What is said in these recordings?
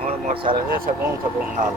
ਹੁਣ ਮੋਟਰਸਾਈਕਲ ਦੇ ਸਕੂਨ ਨਾਲ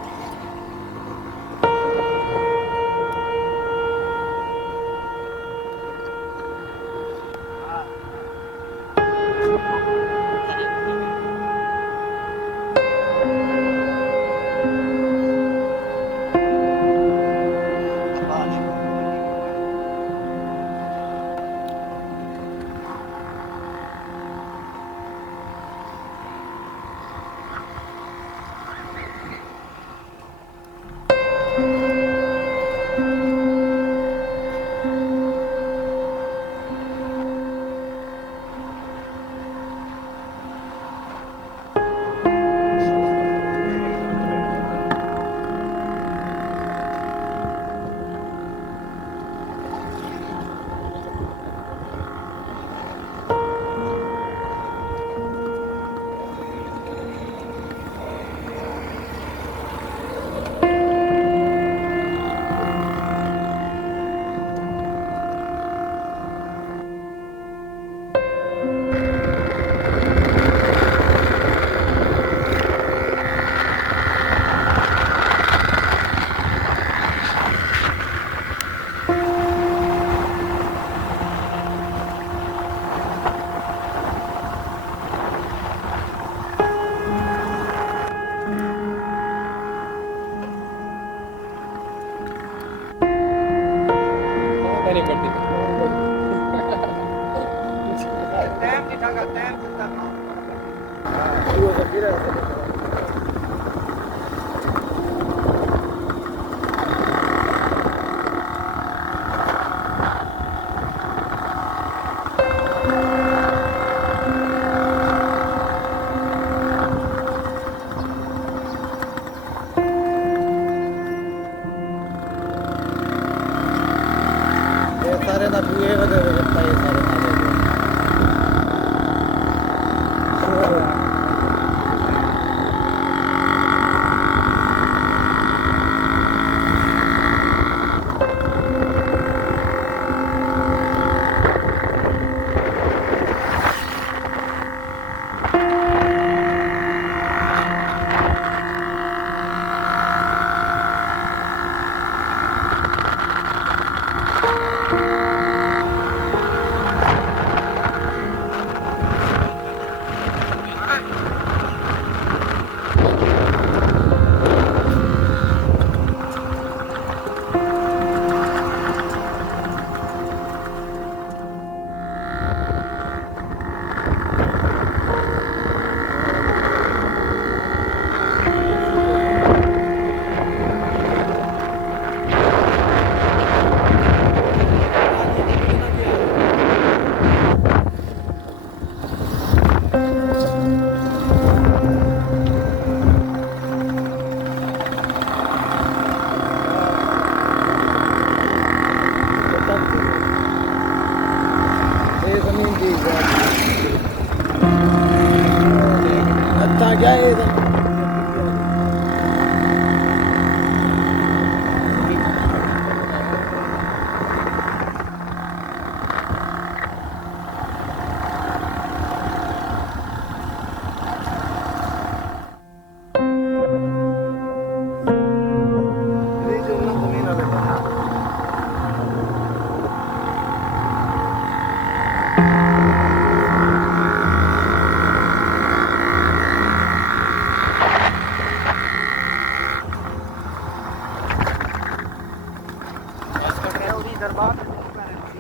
ਸਾਰੇ ਦਾ ਬੂਏ ਵਧੇ ਪਏ ਸਾਰੇ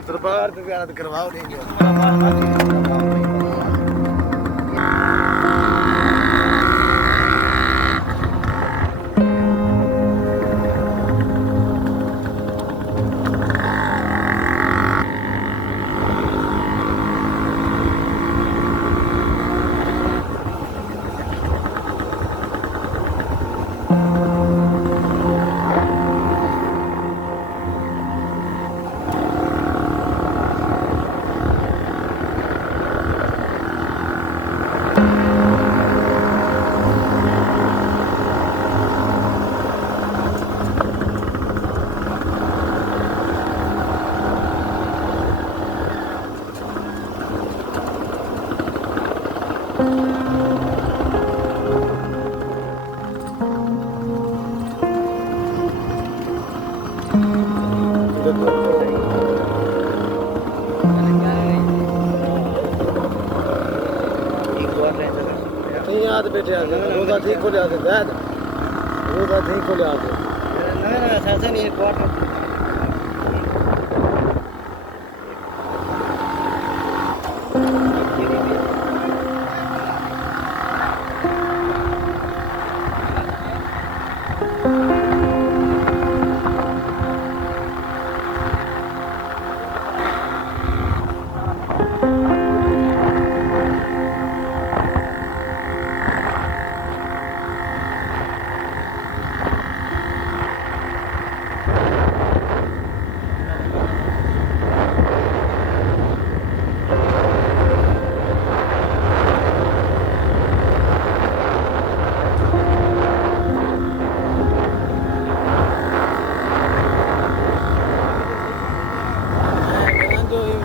दरबार पे ज़ियारत करवाओ देंगे। याद बैठे आते रोजा ठीक हो जाते रोजा ठीक हो जाते ना ऐसा नहीं एक बार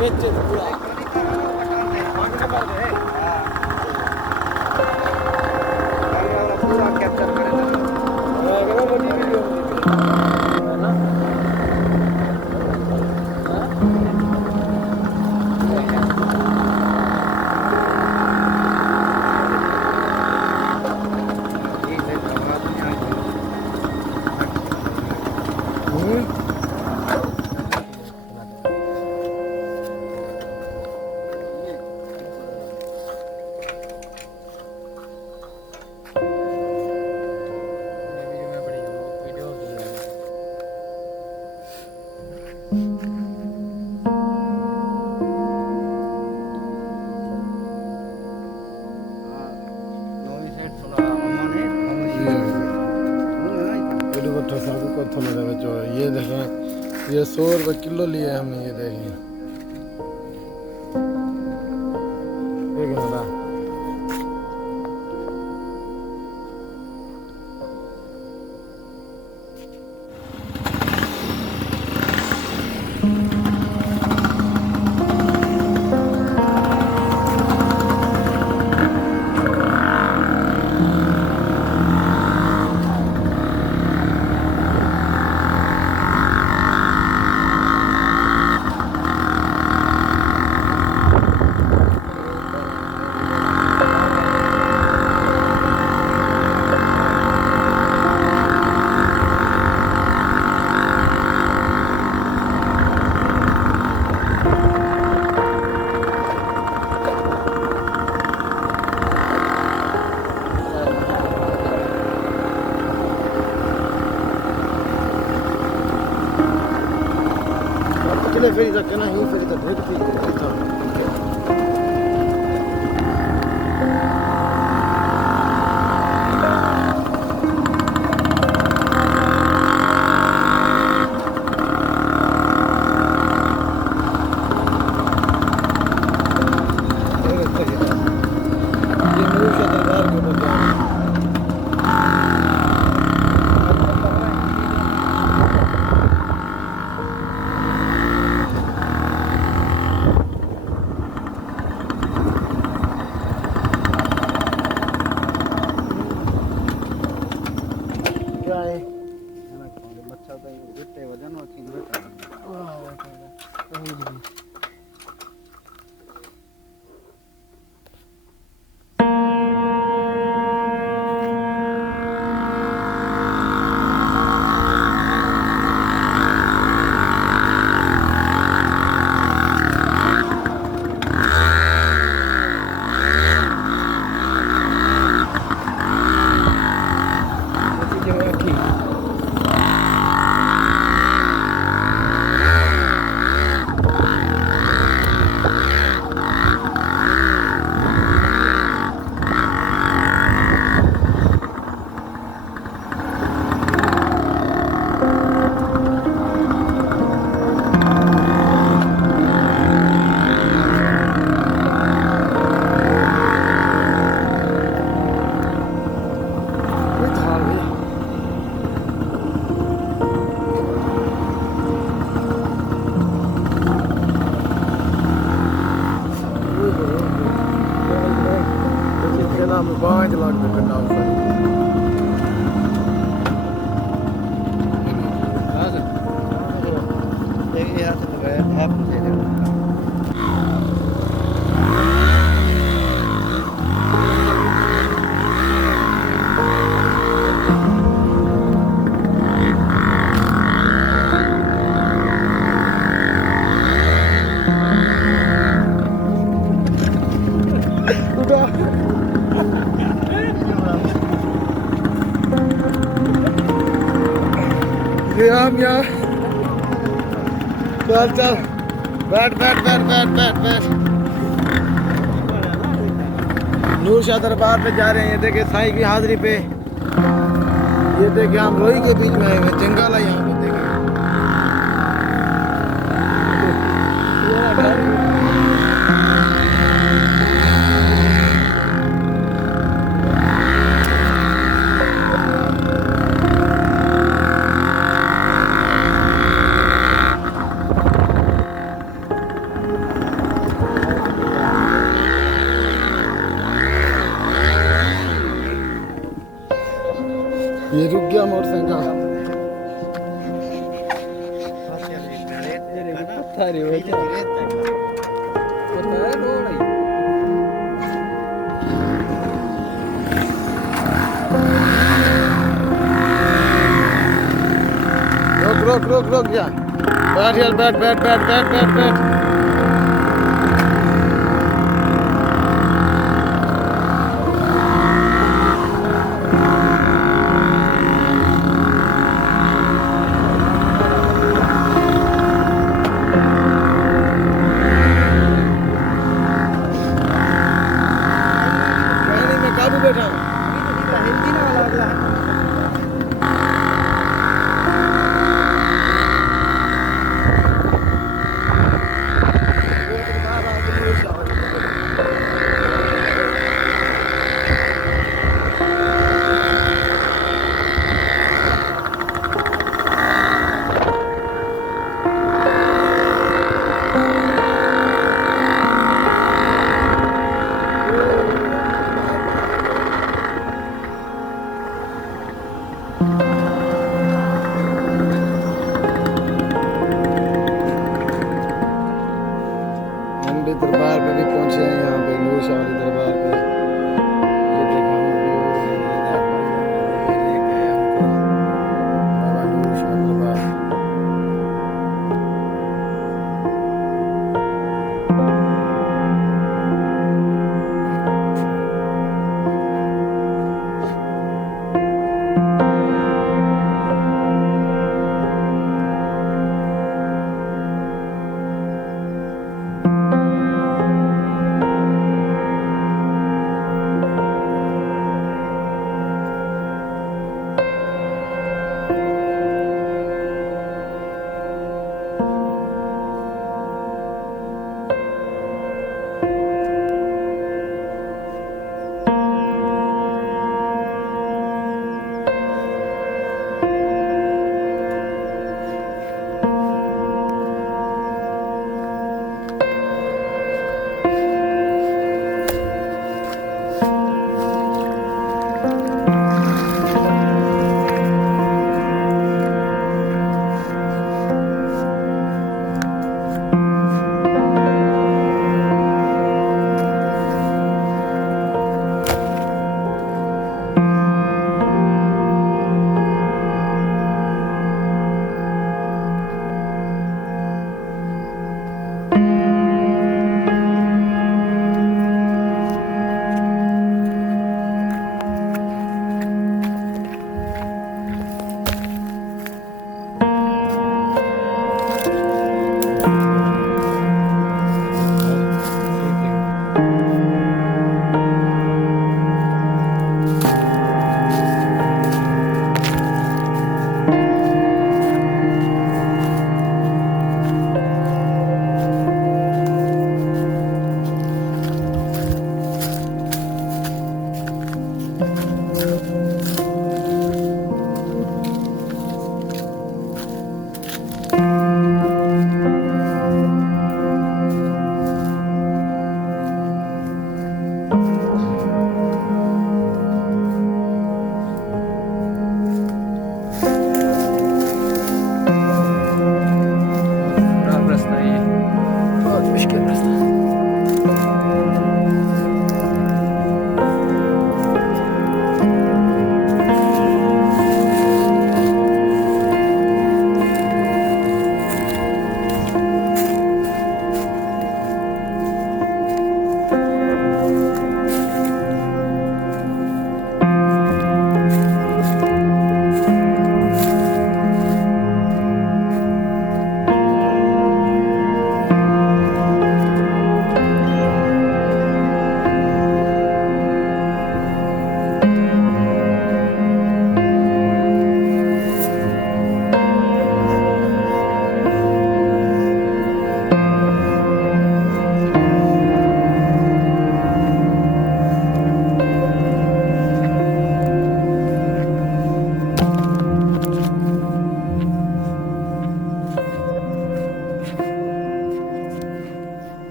बेचे पूरा पूरा कैप्चर करे ये देखें ये 100 रुपये किलो लिए हमने ये देखें एक minute le ferita che non è ferita हम यहाँ चल चल बैठ बैठ बैठ बैठ बैठ बैठ नूर शाह दरबार पे जा रहे हैं। ये देखिए साईं की हाजिरी पे, ये देखिए हम रोही के बीच में आए हुए, जंगल है यहाँ पे देखिए। ये रुक गया मोटरसाइकिल। रुक रुक रुक रुक जा, बैठ यार, बैठ बैठ बैठ बैठ बैठ बैठ। बैठा हिंदी ना वाला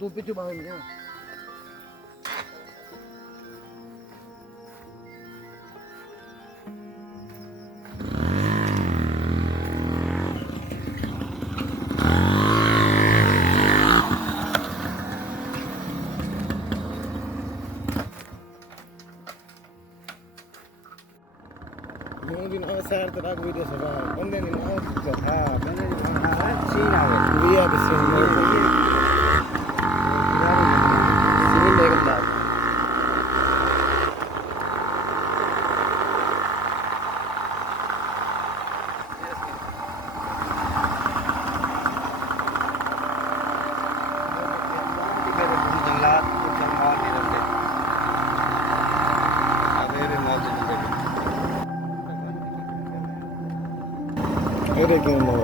तू पीछे बाहर गया Mungkin saya terlalu video sebab konten ini konten ini Cina dia di sini sini dekat Ada yang mau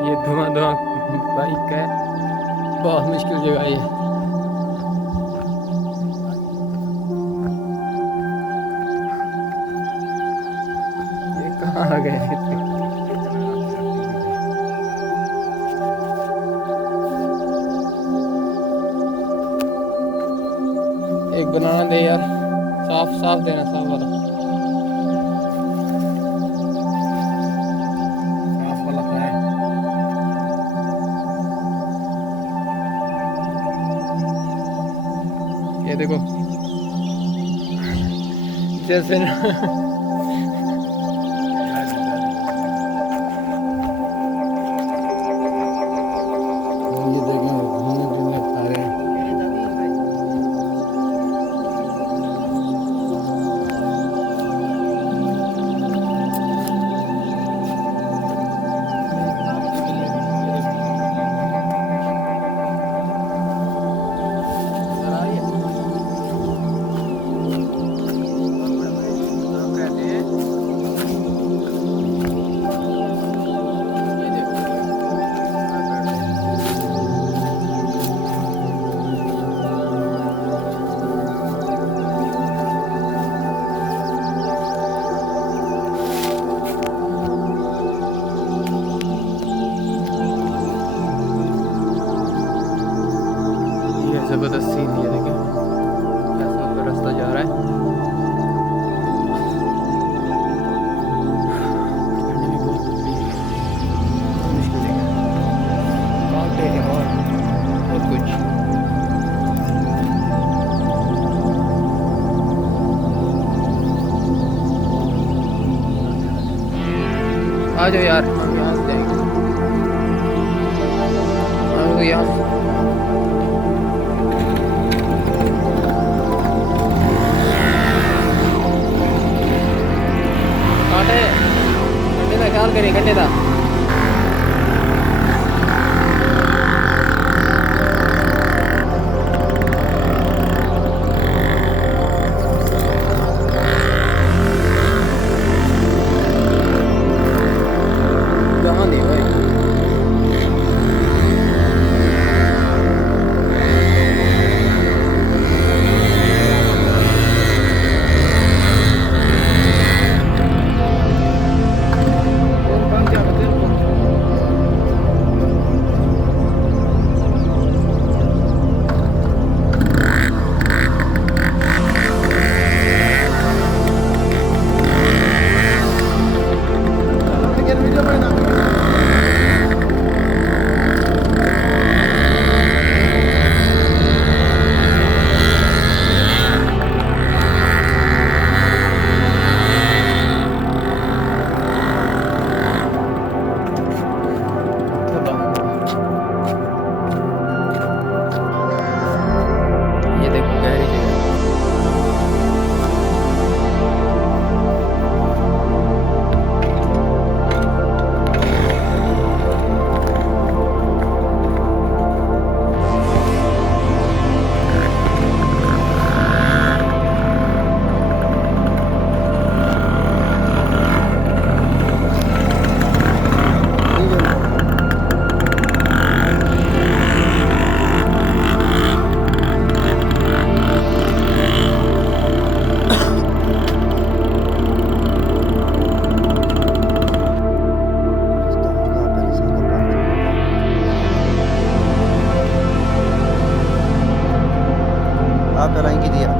ये धुआं बाइक है, बहुत मुश्किल जगह ये। ये कहाँ आ गए? एक बनाना दे यार, साफ साफ देना, साफ वाला। ये देखो जैसे ना जबरदस्त सीन है, देखिए कैसा ऊपर रास्ता जा रहा है। चढ़ने में बहुत मुश्किल है, माउंटेन है और बहुत कुछ। आ जाओ यार, हम यहाँ से जाएंगे, हम लोग यहाँ से ख्याल करें घंटे था। ਪਹਿਲਾਂ ਹੀ ਕੀਤੀ ਆ।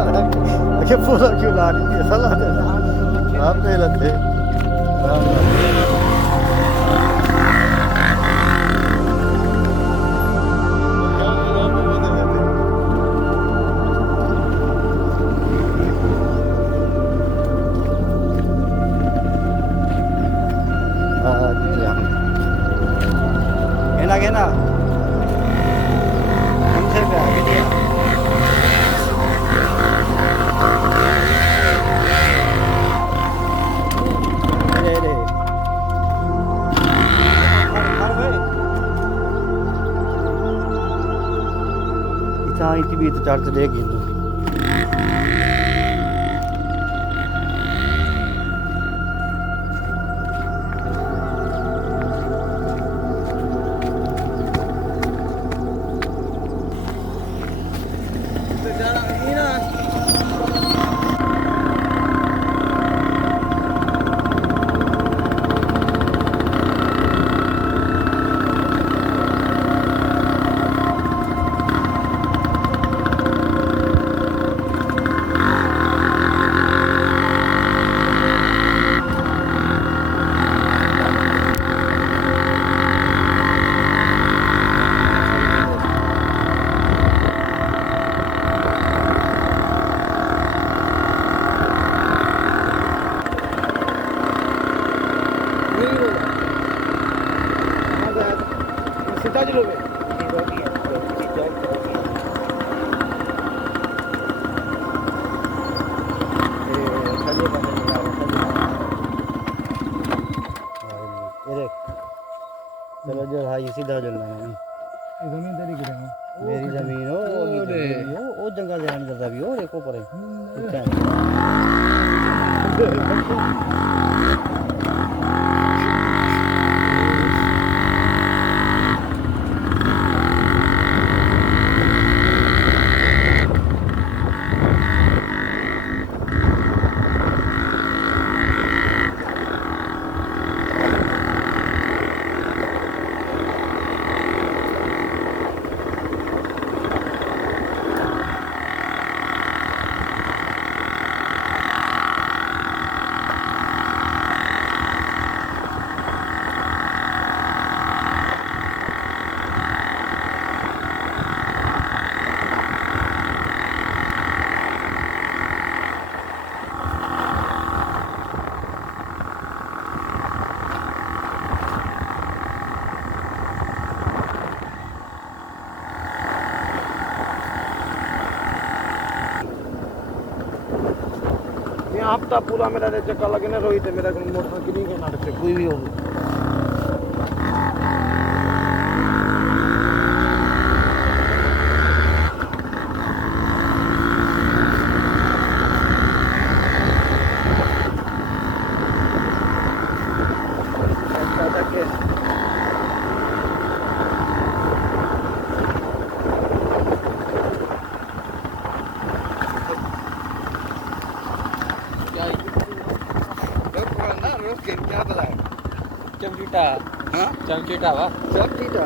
अच्छा पूरा क्यों ला रही है सलाह दे आप पे लते Enak-enak. Ini saya gini ya. Ini. Itu भी तो चार्ज देगी तो सीधा चलोगे चलो जो भाई सीधा चलना है जमीन तेरी गिरेगा मेरी जमीन हो वो जंगल जान करता भी हो देखो पर हफ्ता पूरा मेरा चक्का लगे ना रोहित मेरा मोटरसाइकिल नहीं करना रखे कोई भी हो चमचीटा हाँ चमचीटा वाह चमचीटा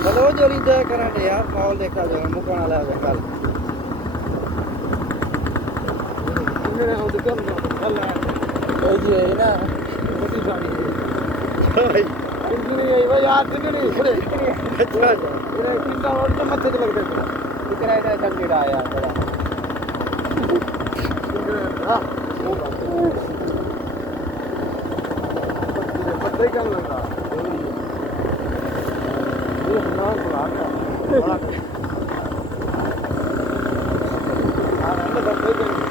चलो जो इंजॉय कराने यार माहौल देखा जाए मुकाना वाला है कल इन्होंने हम दुकान कल है जी है ना बड़ी गाड़ी है इंजीनियर भाई यार नहीं खड़े अच्छा ये किंदा और तो मत लग रहा है कितना है चमचीटा यार बड़ा हां पता ही कम लगा ये ना बुला बड़ा हां अंदर पता ही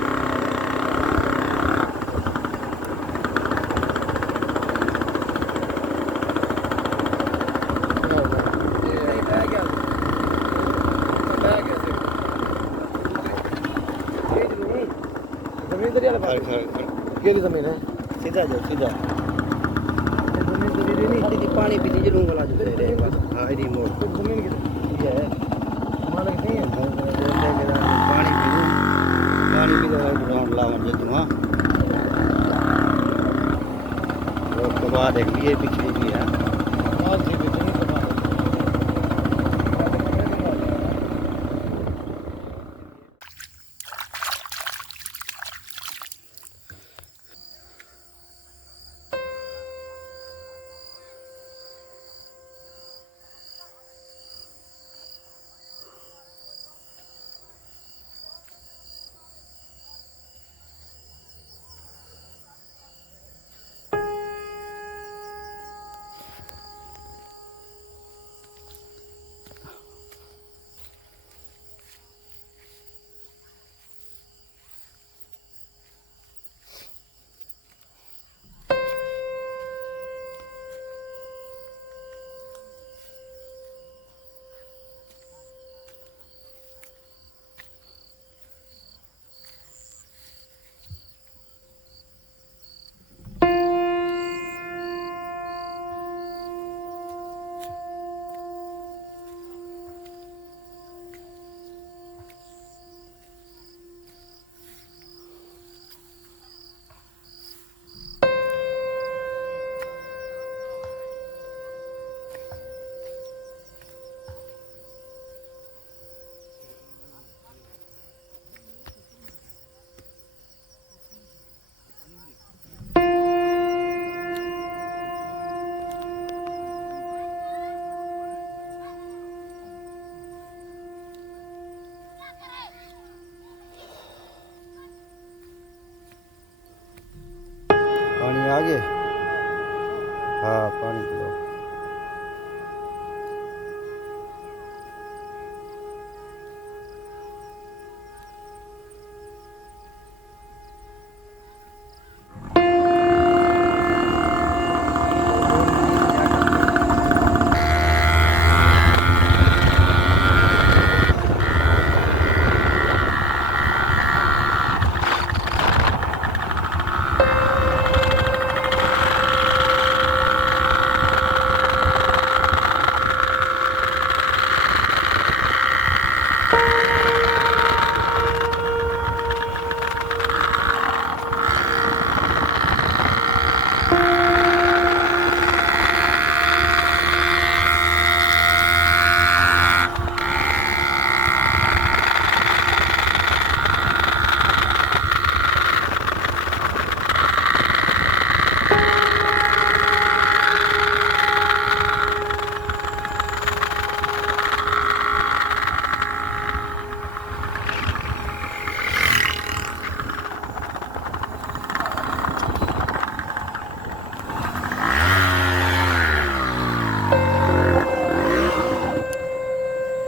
केली जमीन है सीधा जाओ सीधा जमीन तो दे नहीं आती पानी पीती जरूर वाला जो दे रहे हां इधर मोड़ तो जमीन की ये है हमारा नहीं है पानी पी लो लावन जे तू हां वहाँ देख लिए पीछे भी है। माल जी कितनी कमा पानी आगे। हाँ पानी पिलो।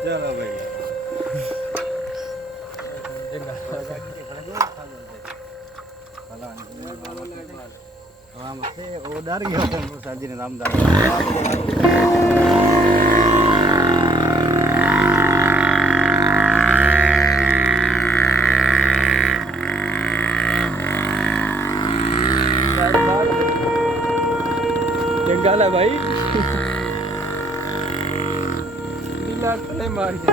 चलो भैया। वो डर गया था साजी ने रामदास। जंगल है भाई। नीला टले मार के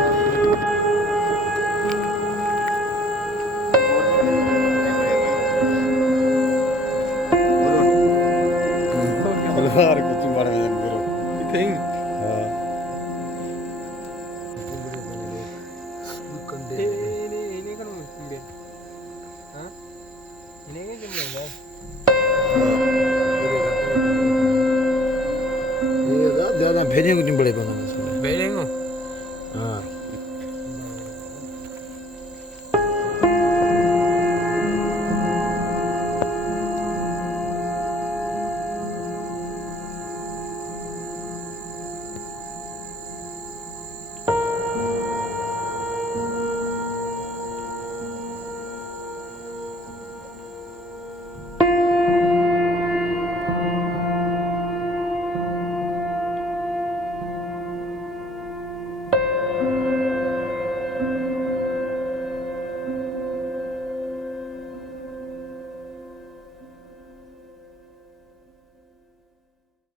बार कुछ मार में गुरु थिंग हां ini kan mungkin hah ini kan jumlah ये ज्यादा भेजे कुछ बड़े बना